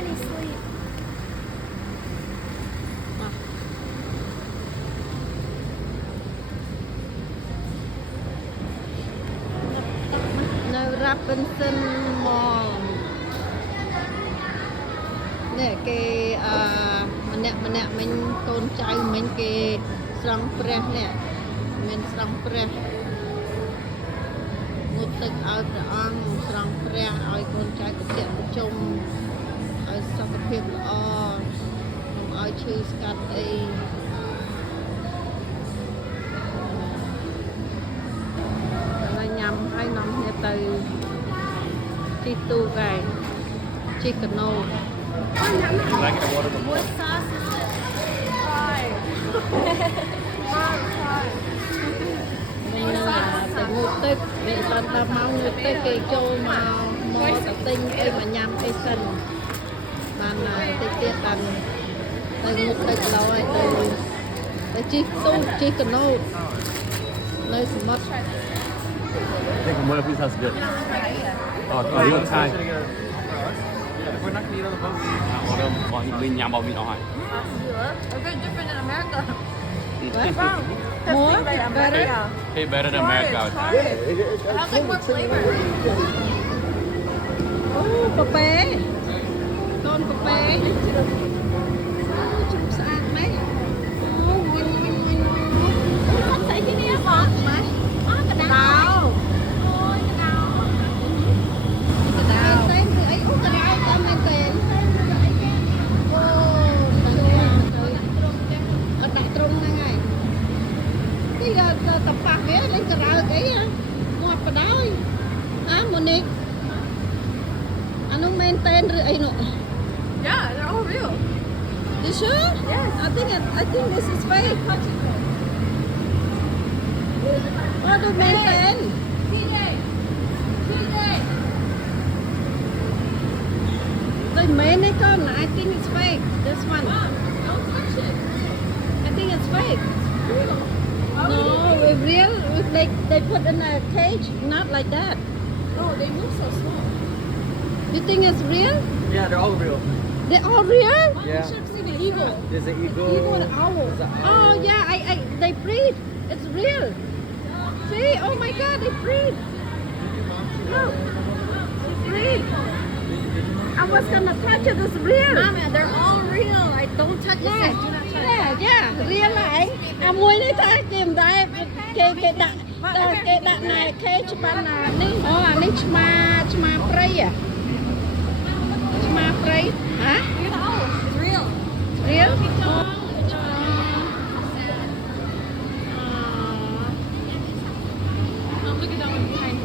already asleep. No Robinson Mall នេះគេម្នាក់មិញកូនចៅមិញគេស្រង់ព្រះនេះមានស្រង់ព្រះមុតទឹកឲ្យព្រះអង្គស្រង់ព្រះឲ្យកូនចៅប្រជែកប្រជុំឲ្យសុខភាពល្អកុំឲ្យឈឺស្កាត់អីហើយញ៉ាំហើយនាំគ្នាទៅជិះទូកឯងជិះកាណូ Like it water the What sauce is it? Fry. Fry. ទៅងូតទឹកវាបានដល់មកងូតទឹកគេចូលមកទៅទិញអីមកញ៉ាំអីសិនបានតិចទៀតបានទៅងូតទឹកឡោហើយទៅជិះទូកជិះកាណូនៅសមុទ្រ I think one of these has good. Oh, you want to try? We're not going to eat on the boat. Ủa đâu, bọn mình nhằm bao mình nói. A bit different in America. More better Hey, better than America. Try it. It has like more flavor. អូប៉ប៉េកូនប៉ប៉េជុំស្អាតម៉េចអូវិញអត់ស្អីគេនេះហ៎ម៉េចអូកដៅ Ôi, cái nào? កដៅតែគឺអីអូកដៅតាមមែនទេអូអត់ដាក់ត្រង់ហ្នឹងហើយទីតប៉ះវាលេងកដៅអីងាត់បដ ாய் ម៉ូនីកអានោះមែនតែនឬអីនោះ Yeah, they're all real. You sure? Yes. I think this is fake. Oh, the maintain. TJ! TJ! The main icon, I think it's fake. This one. Mom, don't touch it. I think it's fake. It's real. No, it's real. They put in a cage, not like that. No, they move so slow. You think it's real? Yeah, they're all real. They're all real? Mom, Yeah. you should have seen an eagle. There's an eagle. Eagle and owl. There's an owl. Oh yeah, they breed. It's real. See, oh my God, they breed. Look, they breed. I was gonna touch it. It's real. Mama, they're all real. I don't touch it. Yeah, Do not touch yeah, yeah, real ហើយអាមួយនេះថាគេមិនដែរគេដាក់ណែខេច្បាស់ណានេះអូអានេះឆ្មាព្រៃឆ្មាព្រៃហ៎ Look at the owl. It's real. real អូ Mom, look at that one behind.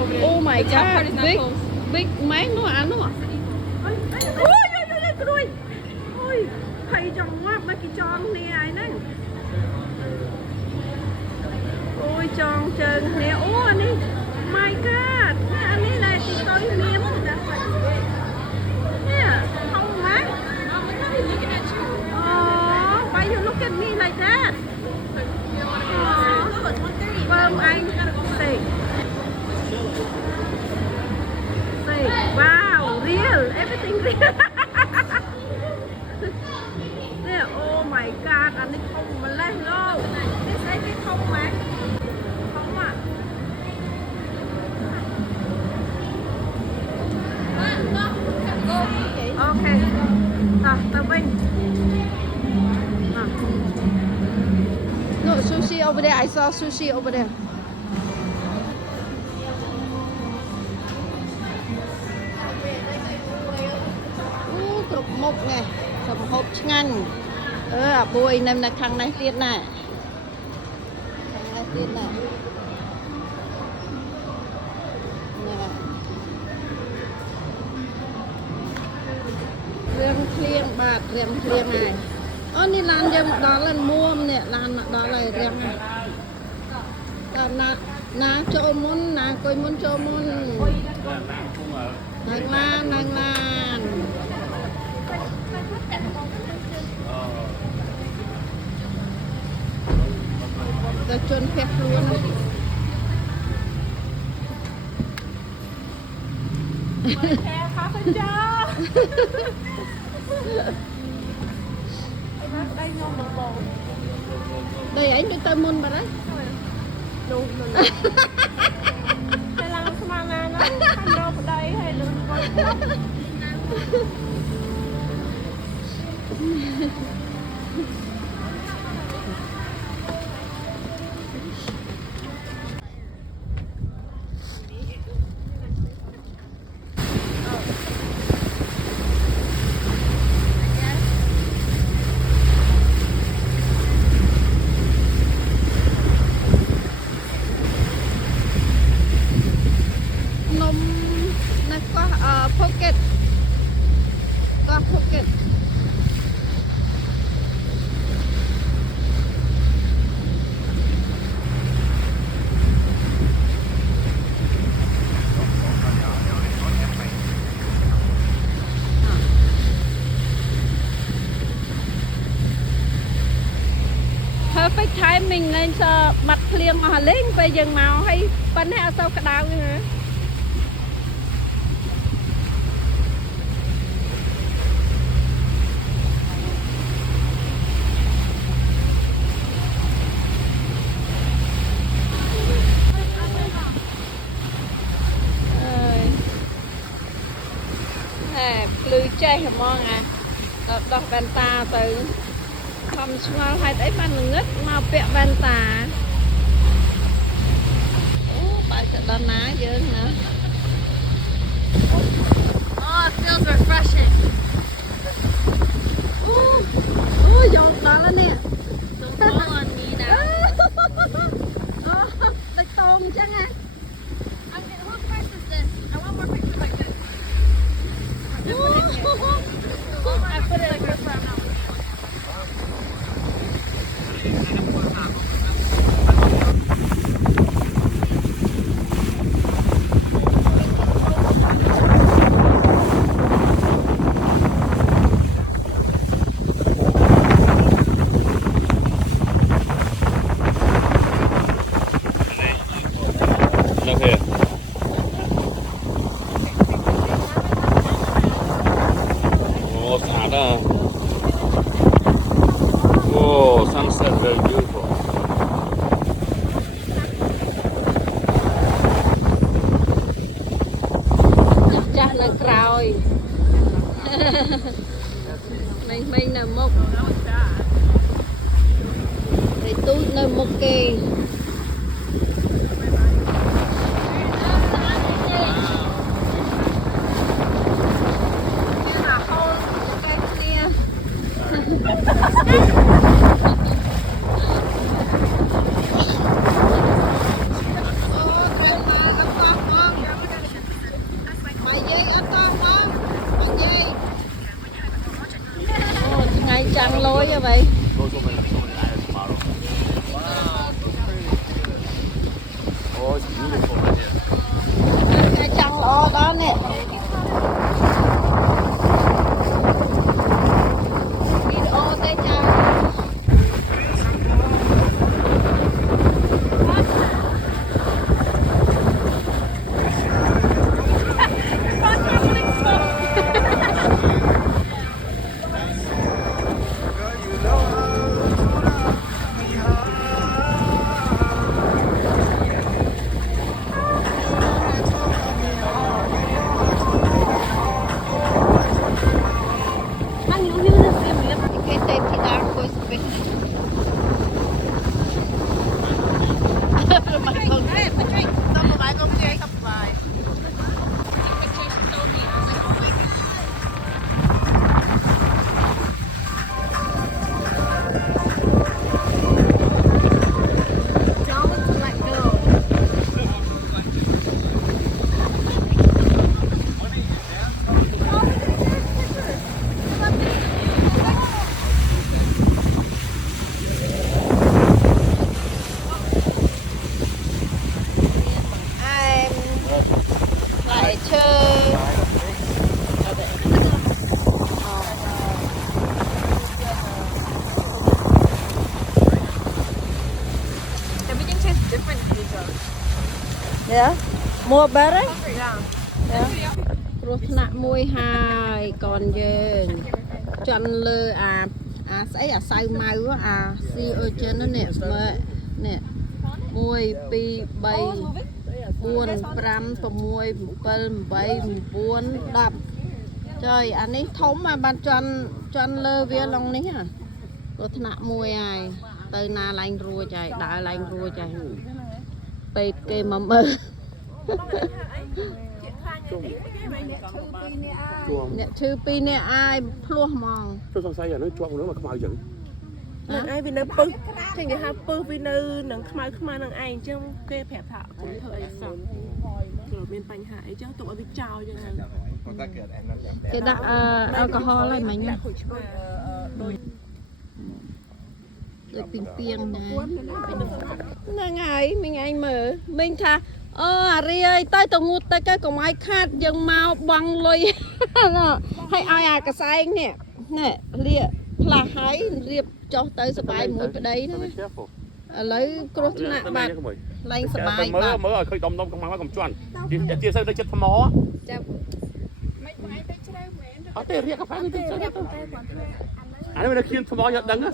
Over there. Oh my The top God, part is not big closed. big ម៉ែនោះអានោះអូយក្រួយអូយភ័យចង់ងាប់មកគេចងគ្នាហើយហ្នឹងអូយចងជើងគ្នាអូអានេះ My God អានេះដែលទីកុយមាន Yeah, how much? Mom, look how he's looking at you. Oh, why you look at me like that? Oh, it's 1:30. Vâng, anh say. Say, wow, real, everything real. Yeah, oh my God, anh ấy không mà lên đâu. This ấy cái không mà. Không à. Okay. Tao Vinh. No, sushi over there. I saw sushi over there. Cục mục nè, sầm hộp ngăn. Bùi nằm là thằng này tiền nè. Thằng này tiền nè. Nè. Riêng bạc, riêng này. Ini lan jam dalan muam nè, lan dalan riêng này. Na cho mun, na coi mun cho mun. Nang lan. Ta chôn phép luôn. แค่ค่ะพระเจ้าไอ้นักได้ยอมลง Đây ấy đi tới môn bà đấy. ดูให้เราสมานานะทำเราได้ให้ลืมก่อน Nôm nó có pocket. Có pocket. Perfect timing nên cho mặt liền mà lên về dần màu hay bánh hay sao cả đau nữa hả? Lư chơi hả mong à đọc bàn ta từ không ngon hay đấy ban ngất mau bẹ bàn ta bài sẽ đón ná dữ nữa. Oh, it feels refreshing. Giọt đó là nè. Don't fall on me now. Bạch tôm chắc à. I'm getting, whose price is this? I want more pictures like this. I put it like this so I'm not. Look here. Oh, Sada. Oh, sunset, very beautiful. Chắc là còi. Mình là một. Thì tôi là một kì. Ngày trăng lối như vậy. Go so many tomorrow. Wow. Oh, it's beautiful right here. Ngày trăng lo đó nè. Video tới cha. Yeah, more better. Yeah. Yeah. ថ្នាក់មួយហើយកូនយើងចន់លើអាស្អីអាសៅម៉ៅអាស៊ីអូចិននេះមើលនេះ1 2 3 4 5 6 7 8 9 10ចុយអានេះធំមកបានចន់លើវាឡងនេះហ៎រត់ថ្នាក់មួយហើយទៅណាឡើងរួចហើយដើរឡើងរួចហើយពេកគេមកមើលអ្នកឈឺ2នាក់អាយភ្លោះហ្មង tôi xong say rồi nó cho nó mà không ai dừng នឹងឯងវានៅពឹសចឹងគេហៅពឹសវានៅនឹងខ្មៅនឹងឯងចឹងគេប្រាប់ថាកុំធ្វើអីសោះព្រោះមានបញ្ហាអីចឹងទុកឲ្យវាចោលចឹងហើយ គេដាក់អែលកូហលហើយមិញ ដាក់ខូចឆ្មាដូច ដូចពីពីងណាហ្នឹងហើយមិញឯងមើលមិញថាអូអារីអើយទៅងូតទៅគេកុំឲ្យខាតយើងមកបងលុយហើយឲ្យអាកសែងនេះនេះលាកផ្លាស់ហើយរៀបចុះទៅសបាយមួយប្តីណាឥឡូវគ្រោះថ្នាក់បាត់ឡើងសបាយបាត់ mới rồi khơi đom đom không mang cầm chuan chia sẻ tới chất thấm mó ចាប់ ở đây riêng các bạn anh mới khiên thấm mó nhận đắng á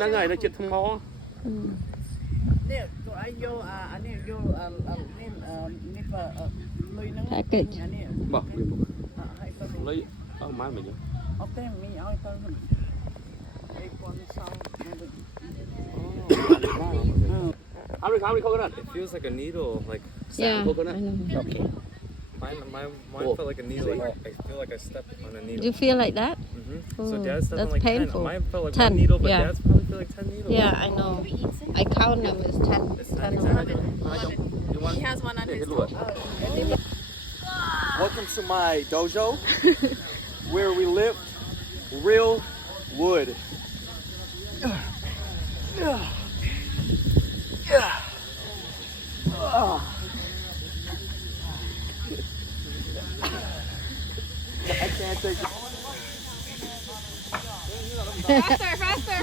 nó ngày nó chất thấm mó នេះក៏ឲ្យយកអានេះយកនេះលុយហ្នឹង package អានេះ bỏ ឲ្យទៅ lấy ở má mình អត់ទេមីឲ្យទៅអីគាត់សង how many coconut It feels like a needle, like yeah coconut I know. okay mine felt like a needle. I feel like I stepped on a needle. You feel like that So Oh, Dad stepped that's on like painful. 10. Mine felt like 10, 1 needle, but yeah. Dad's probably feel like 10 needles. yeah I know I count them as 10 It's 10 10 of them. exactly. You want? He has one on his welcome to my dojo where we live real wood I can't take it. faster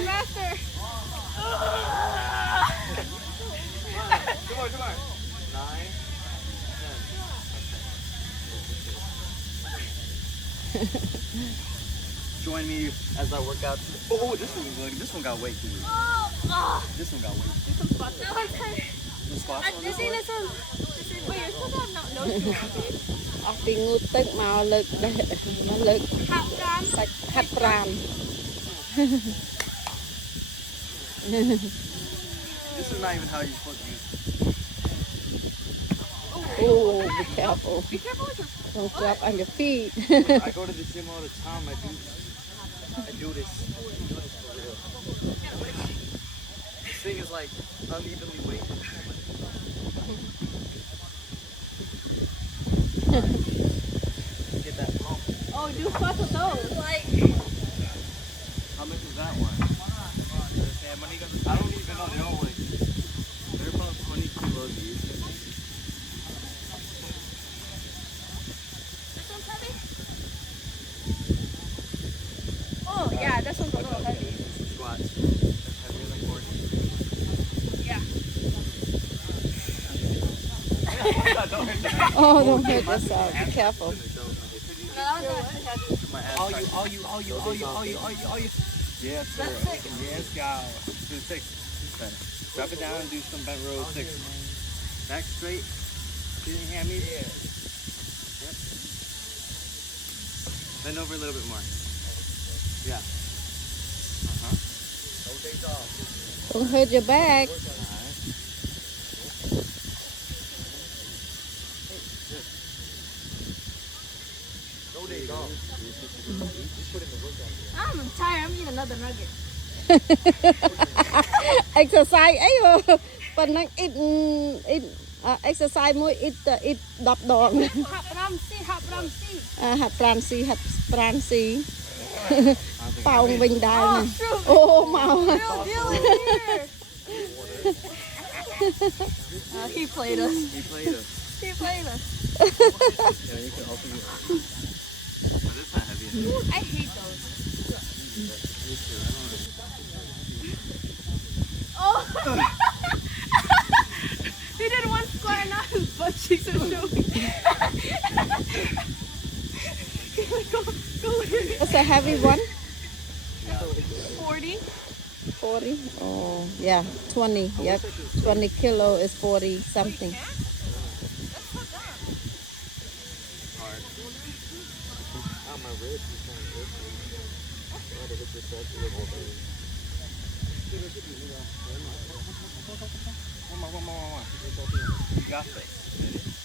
Come on. 9, 10. Join me as I work out. Oh, this one got way too weak. This one got way. The squats one? Wait, you're still got no អស់ពីងូតទឹកមកលើកមកលើកសាច់ហាត់ប្រាណ This is not even how you're supposed to use it. oh be careful don't drop on your feet I go to the gym all the time. I do this for real. This thing is like unevenly weighted. Get that pump. Oh, do both of those. Like, How much is that one? I don't even know. They're all like, they're about 20 kilos each. this one's heavy? Oh, yeah, this one's a little heavy. Squats. That's heavier than 40. Yeah. oh don't hurt yourself be careful All you. Yes, sir. Yes, y'all. Do 6. Drop it down and do some bent row 6. Back straight. Sitting hammies. Yep. Bend over a little bit more. Yeah. don't hurt your back I'm tired. I'm eating another nugget. exercise អីប៉ុណ្ណឹង exercise មួយ 10 ដង Hop ramsi. ហាត់ប្រាណស៊ីប៉ោងវិញដែរណាអូមក Deal in here. He played us. He played us. He played us. Yeah, you can also use but it's not heavy. I hate those. Oh. He did one squat and now his butt cheeks are showing. What's a heavy one? 40. 40? Oh, yeah, 20. Yep, 20 kilo is 40 something. Oh, my ribs is kind of itchy. I had to hit this up a little bit. One more. You got this.